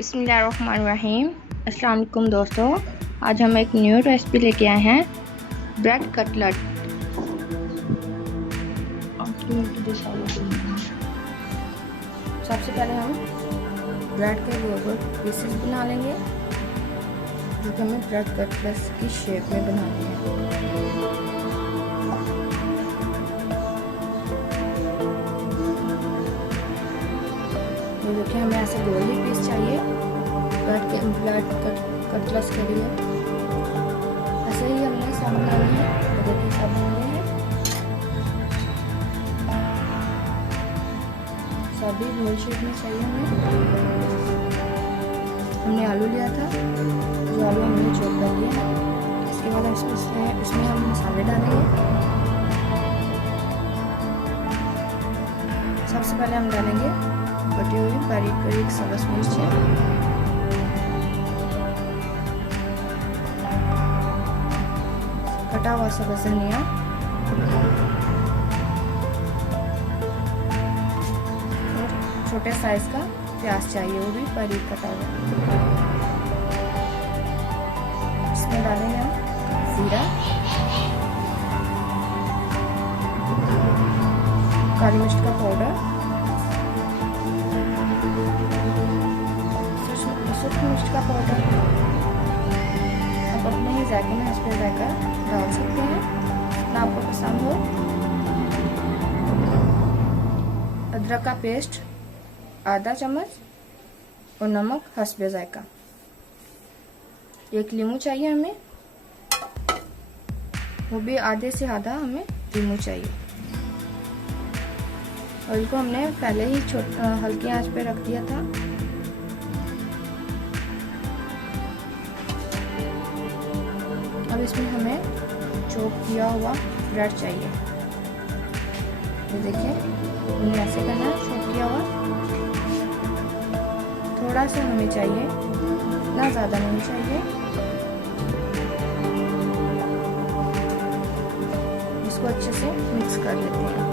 बिस्मिल्लाहिर्रहमानिर्रहीम। अस्सलाम वालेकुम दोस्तों, आज हम एक न्यू रेसिपी लेके आए हैं, ब्रेड कटलेट। सबसे पहले हम ब्रेड के गोल पीसेस बना लेंगे, जो कि हमें ब्रेड कटलेट की शेप में बनानी है। तो देखिए, हमें ऐसे गोल ही पीस चाहिए ब्रेड कटलेट के लिए। ऐसे ही हमने सब बनानी है। तो देखिए, सब बन गए हैं, सभी गोल शेप में चाहिए हमें। हमने आलू लिया था, जो आलू हमने चॉप कर लिया है। इसके बाद इसमें हम मसाले डालेंगे। सबसे पहले हम डालेंगे कटी हुई बारीक सब्ज़ मिर्च, कटा हुआ सब्ज़ धनिया, और छोटे साइज का प्याज चाहिए, वो भी बारीक कटा हुआ। इसमें डालेंगे हम जीरा, काली मिर्च का पाउडर, सूखी मिर्च का पाउडर। आप अपने ही जायके में इस पर जायका डाल सकते हैं, जितना आपको पसंद हो। अदरक का पेस्ट आधा चम्मच और नमक हस्बे जायका। एक लीमू चाहिए हमें, वो भी आधे से आधा हमें लीमू चाहिए। ऑयल को हमने पहले ही हल्की आंच पे रख दिया था। अब इसमें हमें चॉप किया हुआ ब्रेड चाहिए। ये देखिए, हमें ऐसे करना है, चॉप किया हुआ। थोड़ा सा हमें चाहिए, इतना ज़्यादा नहीं चाहिए। इसको अच्छे से मिक्स कर लेते हैं।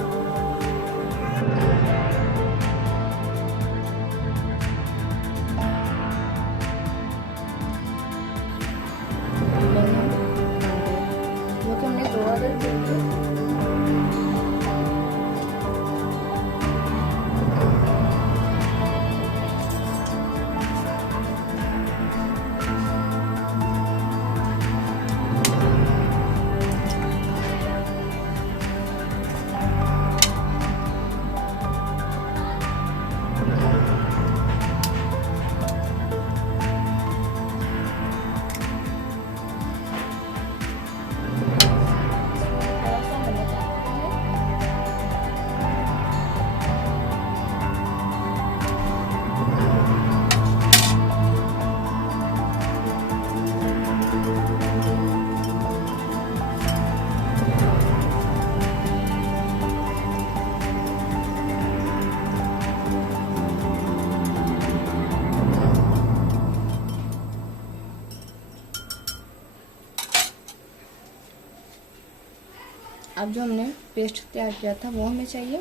अब जो हमने पेस्ट तैयार किया था वो हमें चाहिए।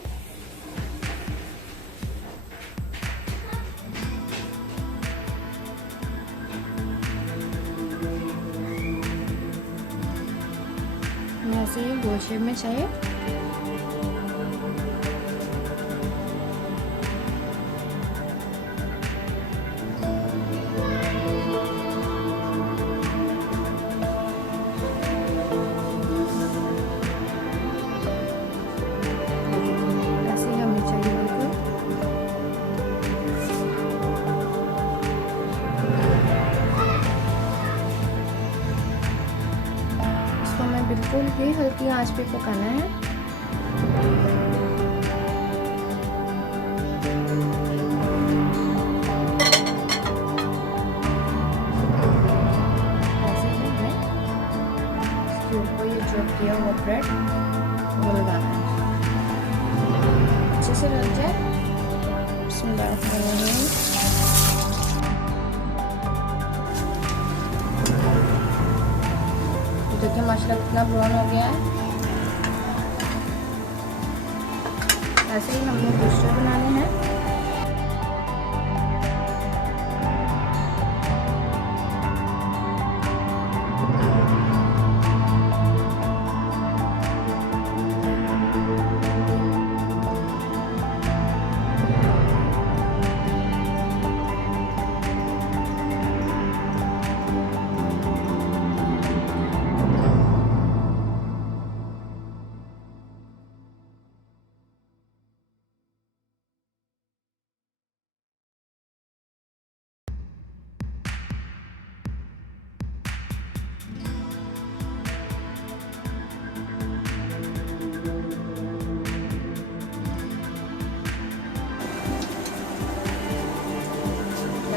ऐसे ही गोल शेप में चाहिए। बिल्कुल ही हल्की आंच पे पकाना है। ऐसे ही है, इसके ऊपर ये चॉप किया हुआ ब्रेड वो लगाना है, अच्छे से लग जाए। बिस्मिल्लाहिर्रहमानिर्रहीम। देखिए, माशाल्लाह कितना ब्राउन हो गया है। ऐसे ही हमने दूसरे बनाने हैं।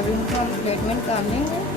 अभी इनको हम प्लेट में निकाल लेंगे।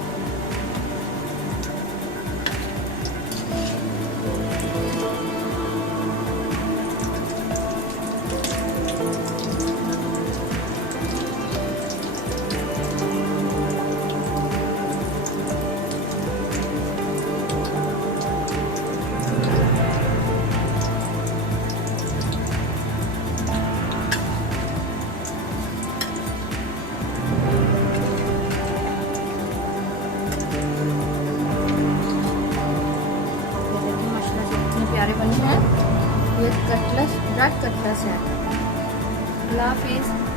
प्यारे बने हैं। ये कटलस ब्रेड कटलस है। अल्लाह हाफिज़।